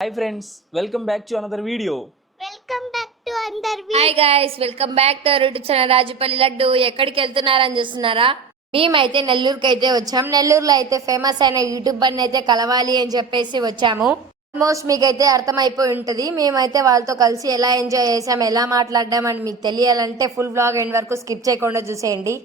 Hi friends, welcome back to another video. Welcome back to అందర్ hi guys, welcome back to YouTube channel Rajupalli Laddu. ఎక్కడికి వెళ్తున్నారని చూస్తున్నారా? మేమైతే నెల్లూరుకి అయితే వచ్చాం. నెల్లూరులో అయితే ఫేమస్ అయిన యూట్యూబర్ అయితే కలవాలి అని చెప్పేసి వచ్చాము. ఆల్మోస్ట్ మీకైతే అర్థమైపోయి ఉంటుంది. మేమైతే వాళ్ళతో కలిసి ఎలా ఎంజాయ్ చేసాం, ఎలా మాట్లాడడం అని మీకు తెలియాలంటే ఫుల్ బ్లాగ్ ఎండ్ వరకు స్కిప్ చేయకుండా చూసేయండి.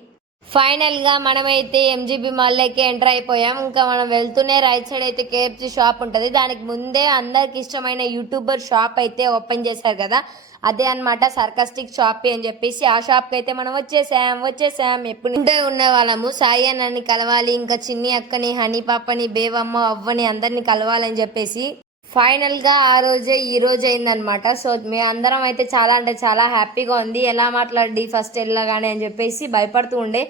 ఫైనల్ గా మనమైతే ఎంజీబీ మాల్లోకి ఎంటర్ అయిపోయాం. ఇంకా మనం వెళ్తూనే రైట్ సైడ్ అయితే కేఎఫ్సి షాప్ ఉంటుంది. దానికి ముందే అందరికి ఇష్టమైన యూట్యూబర్ షాప్ అయితే ఓపెన్ చేశారు కదా, అదే అనమాట సర్కస్టిక్ షాప్ అని చెప్పేసి ఆ షాప్కి అయితే మనం వచ్చేసాం. ఎప్పుడు ఉన్న వాళ్ళము సాయి అన్నని కలవాలి, ఇంకా చిన్ని అక్కని, హనీ పాపని, బేవమ్మ, అవ్వని అందరిని కలవాలని చెప్పేసి ఫైనల్ గా ఆ రోజే ఈ రోజు అయిందనమాట. సో మేము అందరం అయితే చాలా అంటే చాలా హ్యాపీగా ఉంది. ఎలా మాట్లాడి ఫస్ట్ వెళ్ళగానే అని చెప్పేసి భయపడుతూ ఉండే.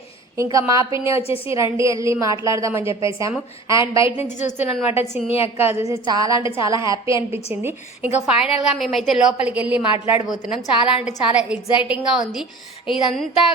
ఇంకా మా పిన్ని వచ్చేసి రండి వెళ్ళి మాట్లాడదామని చెప్పేసాము. అండ్ బయట నుంచి చూస్తున్నమాట చిన్ని అక్క చూసి చాలా అంటే చాలా హ్యాపీ అనిపించింది. ఇంకా ఫైనల్గా మేమైతే లోపలికి వెళ్ళి మాట్లాడబోతున్నాం. చాలా అంటే చాలా ఎగ్జైటింగ్గా ఉంది. ఇదంతా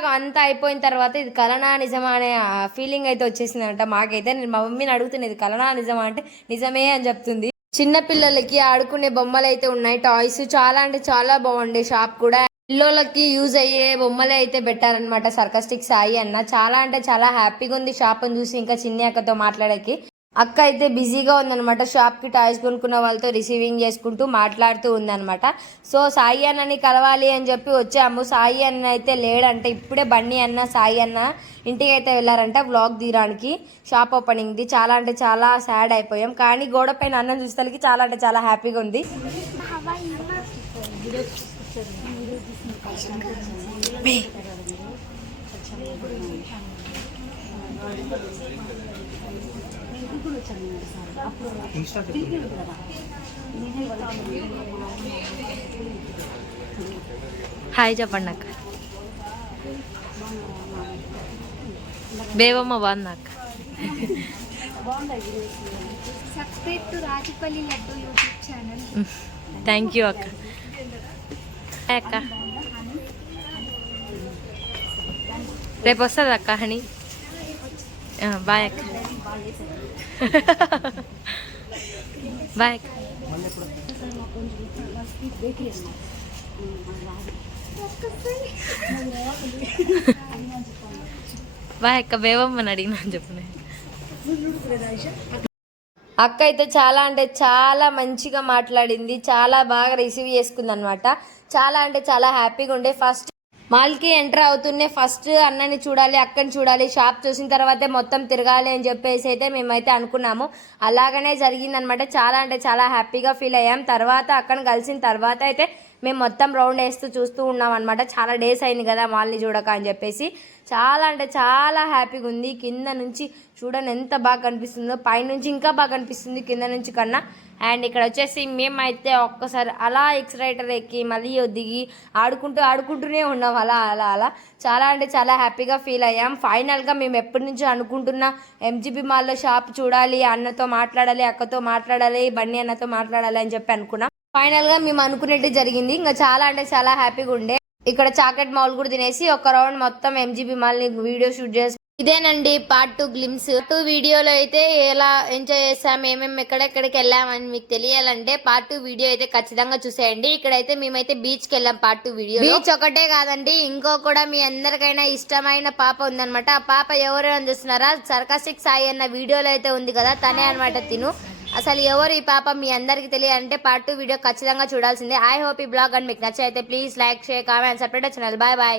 అయిపోయిన తర్వాత ఇది కలనా నిజమా అనే ఫీలింగ్ అయితే వచ్చేసిందంట మాకైతే. నేను మా మమ్మీని అడుగుతున్నా ఇది కలనా నిజమా అంటే నిజమే అని చెప్తుంది. చిన్న పిల్లలకి ఆడుకునే బొమ్మలు అయితే ఉన్నాయి, టాయ్స్ చాలా అంటే చాలా బాగుండే షాప్ కూడా. పిల్లలకి యూజ్ అయ్యే బొమ్మలే అయితే పెట్టారనమాట సర్కస్టిక్ సాయి అన్న. చాలా అంటే చాలా హ్యాపీగా ఉంది షాప్ అని చూసి. ఇంకా చిన్ని అక్కతో మాట్లాడకి అక్క అయితే బిజీగా ఉందనమాట. షాప్కి టాయ్స్ కొనుక్కున్న వాళ్ళతో రిసీవింగ్ చేసుకుంటూ మాట్లాడుతూ ఉందనమాట. సో సాయి అన్నని కలవాలి అని చెప్పి వచ్చాము. సాయి అన్న అయితే లేడంటే, ఇప్పుడే బన్నీ అన్న సాయి అన్న ఇంటికి అయితే వెళ్ళారంట వ్లాగ్ తీయడానికి. షాప్ ఓపెనింగ్ది చాలా అంటే చాలా సాడ్ అయిపోయాం. కానీ గోడ పైన అన్నం చూసేసరికి చాలా అంటే చాలా హ్యాపీగా ఉంది. హాయ్ చెప్పండి అక్క. బేవమ్మ బాగుంది అక్క. Subscribe to Rajupalli laddu YouTube channel. Thank you అక్క. అక్క రేపు వస్తుంది అక్క హనీ. బాయ్ అక్క. బాయ్ అక్క. బాయ్ అక్క. బేవమ్మని అడిగినా చెప్పు. అక్క అయితే చాలా అంటే చాలా మంచిగా మాట్లాడింది, చాలా బాగా రిసీవ్ చేసుకుంది అనమాట. చాలా అంటే చాలా హ్యాపీగా ఉండే. ఫస్ట్ మాల్కి ఎంటర్ అవుతూనే ఫస్ట్ అన్నని చూడాలి, అక్కని చూడాలి, షాప్ చూసిన తర్వాతే మొత్తం తిరగాలి అని చెప్పేసి అయితే మేమైతే అనుకున్నాము. అలాగనే జరిగిందనమాట. చాలా అంటే చాలా హ్యాపీగా ఫీల్ అయ్యాం. తర్వాత అక్కని కలిసిన తర్వాత అయితే మేము మొత్తం రౌండ్ వేస్తూ చూస్తూ ఉన్నాం అనమాట. చాలా డేస్ అయింది కదా మాల్ని చూడక అని చెప్పేసి. చాలా అంటే చాలా హ్యాపీగా ఉంది. కింద నుంచి చూడండి ఎంత బాగా కనిపిస్తుందో, పైనుంచి ఇంకా బాగా కనిపిస్తుంది కింద నుంచి కన్నా. అండ్ ఇక్కడ వచ్చేసి మేమైతే ఒక్కసారి అలా ఎక్సరైటర్ ఎక్కి మళ్ళీ దిగి ఆడుకుంటూనే ఉన్నాం అలా చాలా అంటే చాలా హ్యాపీగా ఫీల్ అయ్యాం. ఫైనల్గా మేము ఎప్పటి నుంచో అనుకుంటున్న ఎంజీబీ మాల్లో షాప్ చూడాలి, అన్నతో మాట్లాడాలి, అక్కతో మాట్లాడాలి, బన్నీ అన్నతో మాట్లాడాలి అని చెప్పి అనుకున్నాం. ఫైనల్గా మేము అనుకునేట్టు జరిగింది. ఇంకా చాలా అంటే చాలా హ్యాపీగా ఉండే. ఇక్కడ చాక్లెట్ మాల్ కూడా తినేసి ఒక రౌండ్ మొత్తం ఎంజీబీ మాల్ని వీడియో షూట్ చేసి ఇదేనండి పార్ట్ 2 గ్లిమ్స్. 2 వీడియోలో అయితే ఎలా ఎంజాయ్ చేసాం, ఏమేమి ఎక్కడెక్కడికి వెళ్ళామని మీకు తెలియాలంటే పార్ట్ 2 వీడియో అయితే ఖచ్చితంగా చూసేయండి. ఇక్కడైతే మేమైతే బీచ్ కి వెళ్ళాం. పార్ట్ 2 వీడియో బీచ్ ఒకటే కాదండి, ఇంకో కూడా మీ అందరికైనా ఇష్టమైన పాప ఉందనమాట. ఆ పాప ఎవరు అని చూస్తున్నారా? సర్కస్టిక్ సాయి అన్న వీడియోలో అయితే ఉంది కదా, తనే అనమాట తిను. అసలు ఎవరు ఈ పాప మీ అందరికి తెలియాలంటే పార్ట్ 2 వీడియో ఖచ్చితంగా చూడాల్సిందే. ఐ హోప్ ఈ బ్లాగ్ అని మీకు నచ్చైతే please like, share, comment, subscribe channel. Bye bye.